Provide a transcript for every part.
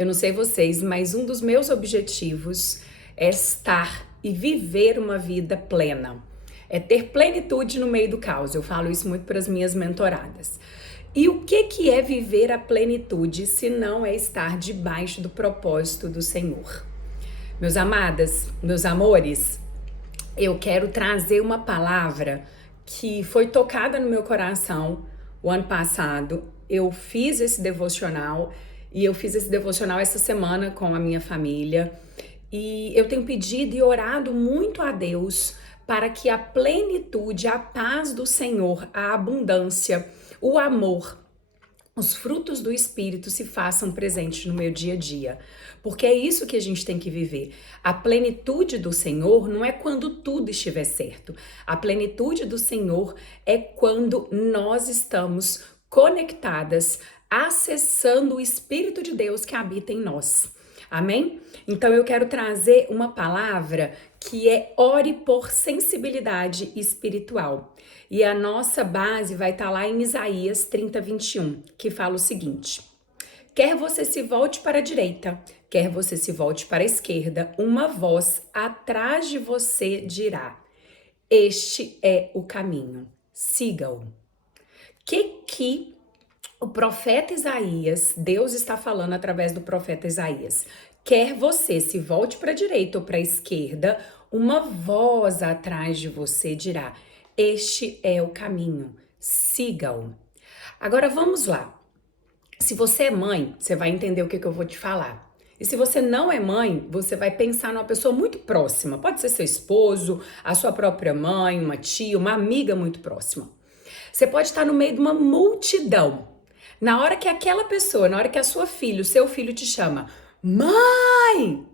Eu não sei vocês, mas um dos meus objetivos é estar e viver uma vida plena. É ter plenitude no meio do caos. Eu falo isso muito para as minhas mentoradas. E o que é viver a plenitude se não é estar debaixo do propósito do Senhor? Meus amadas, meus amores, eu quero trazer uma palavra que foi tocada no meu coração o ano passado. Eu fiz esse devocional e eu fiz esse devocional essa semana com a minha família. E eu tenho pedido e orado muito a Deus para que a plenitude, a paz do Senhor, a abundância, o amor, os frutos do Espírito se façam presentes no meu dia a dia. Porque é isso que a gente tem que viver. A plenitude do Senhor não é quando tudo estiver certo. A plenitude do Senhor é quando nós estamos conectadas, acessando o Espírito de Deus que habita em nós. Amém? Então eu quero trazer uma palavra que é ore por sensibilidade espiritual. E a nossa base vai estar lá em Isaías 30:21, que fala o seguinte: quer você se volte para a direita, quer você se volte para a esquerda, uma voz atrás de você dirá: este é o caminho, siga-o. Que o profeta Isaías, Deus está falando através do profeta Isaías. Quer você se volte para a direita ou para a esquerda, uma voz atrás de você dirá: este é o caminho, siga-o. Agora vamos lá. Se você é mãe, você vai entender o que eu vou te falar. E se você não é mãe, você vai pensar numa pessoa muito próxima. Pode ser seu esposo, a sua própria mãe, uma tia, uma amiga muito próxima. Você pode estar no meio de uma multidão. Na hora que aquela pessoa, na hora que a sua filha, o seu filho te chama, mãe!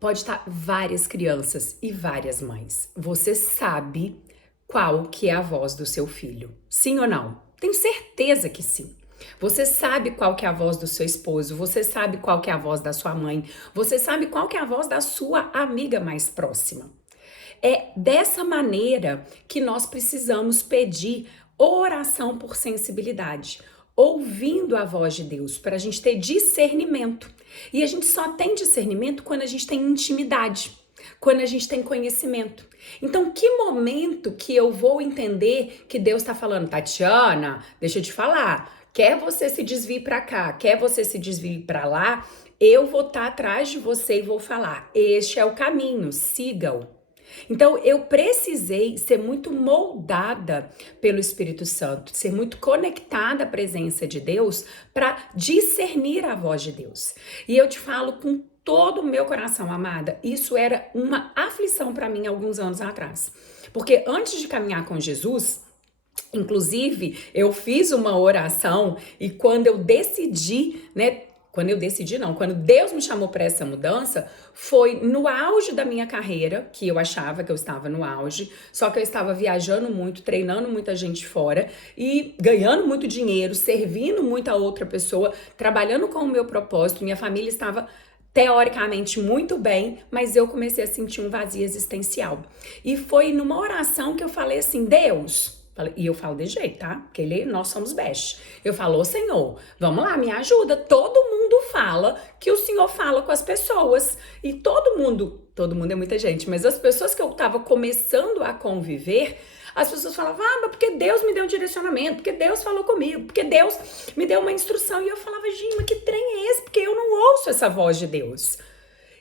Pode estar várias crianças e várias mães. Você sabe qual que é a voz do seu filho. Sim ou não? Tenho certeza que sim. Você sabe qual que é a voz do seu esposo, você sabe qual que é a voz da sua mãe, você sabe qual que é a voz da sua amiga mais próxima. É dessa maneira que nós precisamos pedir oração por sensibilidade, ouvindo a voz de Deus, para a gente ter discernimento. E a gente só tem discernimento quando a gente tem intimidade, quando a gente tem conhecimento. Então, que momento que eu vou entender que Deus está falando, Tatiana, deixa eu te falar, quer você se desvie para cá, quer você se desvie para lá, eu vou estar atrás de você e vou falar, este é o caminho, siga-o. Então, eu precisei ser muito moldada pelo Espírito Santo, ser muito conectada à presença de Deus para discernir a voz de Deus. E eu te falo com todo o meu coração, amada, isso era uma aflição para mim alguns anos atrás. Porque antes de caminhar com Jesus, inclusive, eu fiz uma oração e quando eu decidi, quando Deus me chamou para essa mudança, foi no auge da minha carreira, que eu achava que eu estava no auge, só que eu estava viajando muito, treinando muita gente fora e ganhando muito dinheiro, servindo muita outra pessoa, trabalhando com o meu propósito. Minha família estava teoricamente muito bem, mas eu comecei a sentir um vazio existencial. E foi numa oração que eu falei assim, Deus... E eu falo de jeito, tá? Porque nós somos best. Eu falo, ô Senhor, vamos lá, me ajuda. Todo mundo fala que o Senhor fala com as pessoas. E todo mundo é muita gente, mas as pessoas que eu tava começando a conviver, as pessoas falavam, mas porque Deus me deu um direcionamento, porque Deus falou comigo, porque Deus me deu uma instrução. E eu falava, gente, mas que trem é esse? Porque eu não ouço essa voz de Deus.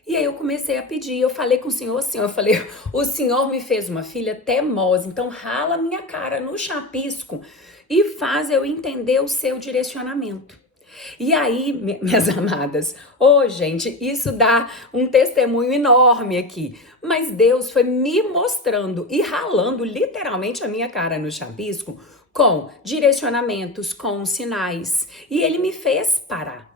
E aí eu comecei a pedir, eu falei com o Senhor, o Senhor me fez uma filha teimosa, então rala minha cara no chapisco e faz eu entender o seu direcionamento. E aí, minhas amadas, gente, isso dá um testemunho enorme aqui, mas Deus foi me mostrando e ralando literalmente a minha cara no chapisco com direcionamentos, com sinais, e Ele me fez parar.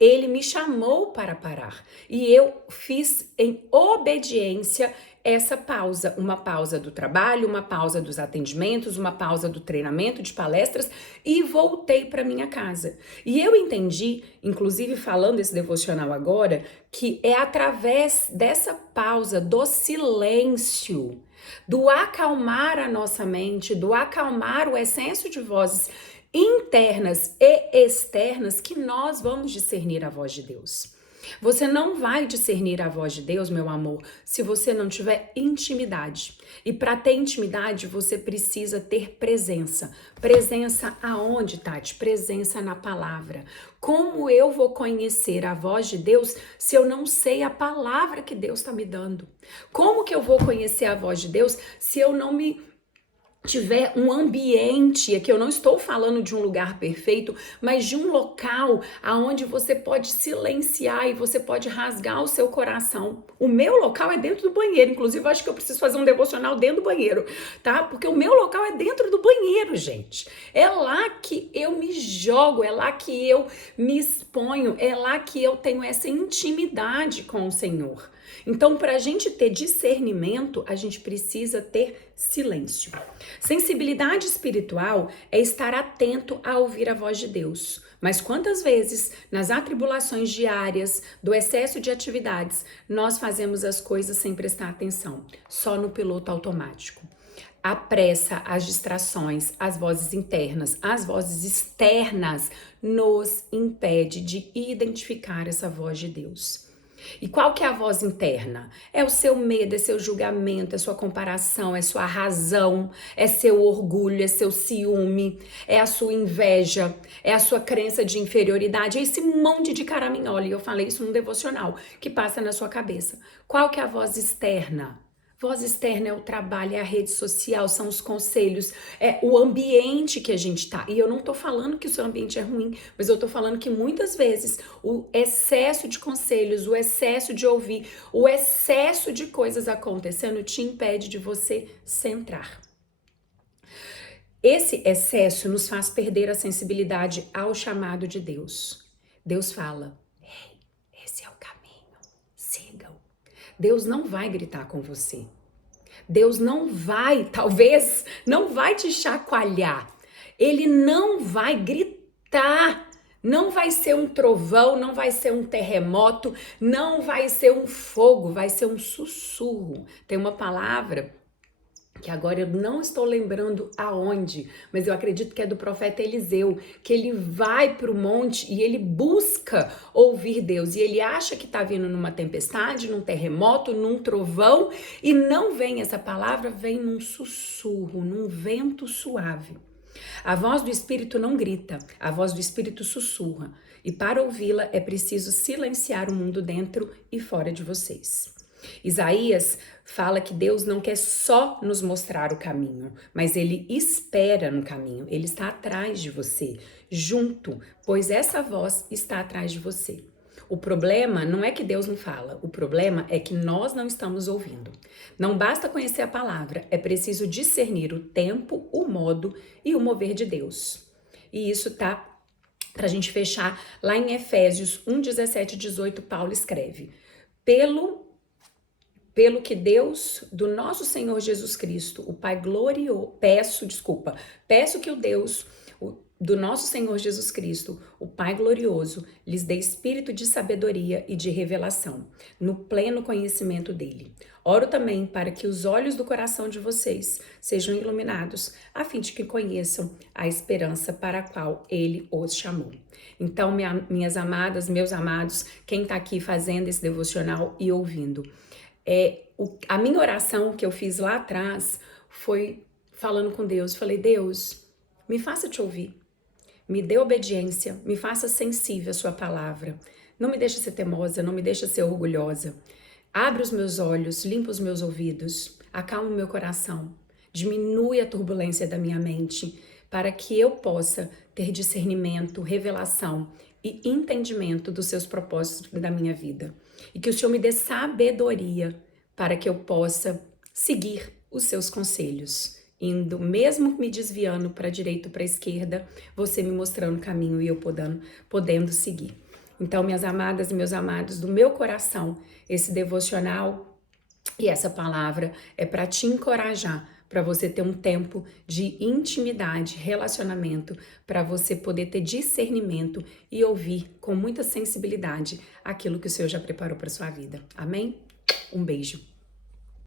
Ele me chamou para parar e eu fiz em obediência essa pausa, uma pausa do trabalho, uma pausa dos atendimentos, uma pausa do treinamento, de palestras e voltei para minha casa. E eu entendi, inclusive falando esse devocional agora, que é através dessa pausa, do silêncio, do acalmar a nossa mente, do acalmar o excesso de vozes internas e externas que nós vamos discernir a voz de Deus. Você não vai discernir a voz de Deus, meu amor, se você não tiver intimidade. E para ter intimidade, você precisa ter presença. Presença aonde, Tati? Presença na palavra. Como eu vou conhecer a voz de Deus se eu não sei a palavra que Deus está me dando? Como que eu vou conhecer a voz de Deus se eu não tiver um ambiente, aqui eu não estou falando de um lugar perfeito, mas de um local aonde você pode silenciar e você pode rasgar o seu coração. O meu local é dentro do banheiro, inclusive eu acho que eu preciso fazer um devocional dentro do banheiro, tá? Porque o meu local é dentro do banheiro, gente. É lá que eu me jogo, é lá que eu me exponho, é lá que eu tenho essa intimidade com o Senhor. Então, para a gente ter discernimento, a gente precisa ter silêncio. Sensibilidade espiritual é estar atento a ouvir a voz de Deus. Mas quantas vezes, nas atribulações diárias, do excesso de atividades, nós fazemos as coisas sem prestar atenção, só no piloto automático? A pressa, as distrações, as vozes internas, as vozes externas nos impede de identificar essa voz de Deus. E qual que é a voz interna? É o seu medo, é seu julgamento, é sua comparação, é sua razão, é seu orgulho, é seu ciúme, é a sua inveja, é a sua crença de inferioridade, é esse monte de caraminhola, e eu falei isso no devocional, que passa na sua cabeça. Qual que é a voz externa? Voz externa é o trabalho, é a rede social, são os conselhos, é o ambiente que a gente tá. E eu não tô falando que o seu ambiente é ruim, mas eu tô falando que muitas vezes o excesso de conselhos, o excesso de ouvir, o excesso de coisas acontecendo te impede de você centrar. Esse excesso nos faz perder a sensibilidade ao chamado de Deus. Deus fala: "Ei, esse é o caminho, siga-o." Deus não vai gritar com você. Deus não vai, talvez, não vai te chacoalhar. Ele não vai gritar. Não vai ser um trovão, não vai ser um terremoto, não vai ser um fogo, vai ser um sussurro. Tem uma palavra que agora eu não estou lembrando aonde, mas eu acredito que é do profeta Eliseu, que ele vai para o monte e ele busca ouvir Deus, e ele acha que está vindo numa tempestade, num terremoto, num trovão, e não vem essa palavra, vem num sussurro, num vento suave. A voz do Espírito não grita, a voz do Espírito sussurra, e para ouvi-la é preciso silenciar o mundo dentro e fora de vocês. Isaías fala que Deus não quer só nos mostrar o caminho, mas Ele espera no caminho, Ele está atrás de você, junto, pois essa voz está atrás de você. O problema não é que Deus não fala, o problema é que nós não estamos ouvindo. Não basta conhecer a palavra, é preciso discernir o tempo, o modo e o mover de Deus. E isso tá para a gente fechar lá em Efésios 1, 17 e 18, Paulo escreve: pelo que Deus do nosso Senhor Jesus Cristo, o Pai glorioso, peço que o Deus do nosso Senhor Jesus Cristo, o Pai glorioso, lhes dê espírito de sabedoria e de revelação, no pleno conhecimento dele. Oro também para que os olhos do coração de vocês sejam iluminados, a fim de que conheçam a esperança para a qual ele os chamou. Então, minhas amadas, meus amados, quem está aqui fazendo esse devocional e ouvindo, a minha oração que eu fiz lá atrás foi falando com Deus. Falei: Deus, me faça te ouvir, me dê obediência, me faça sensível à sua palavra. Não me deixe ser teimosa, não me deixe ser orgulhosa. Abre os meus olhos, limpa os meus ouvidos, acalma o meu coração, diminui a turbulência da minha mente, para que eu possa ter discernimento, revelação e entendimento dos seus propósitos da minha vida. E que o Senhor me dê sabedoria para que eu possa seguir os seus conselhos. Indo, mesmo me desviando para a direita ou para a esquerda, você me mostrando o caminho e eu podendo seguir. Então, minhas amadas e meus amados, do meu coração, esse devocional e essa palavra é para te encorajar, para você ter um tempo de intimidade, relacionamento, para você poder ter discernimento e ouvir com muita sensibilidade aquilo que o Senhor já preparou para sua vida. Amém? Um beijo.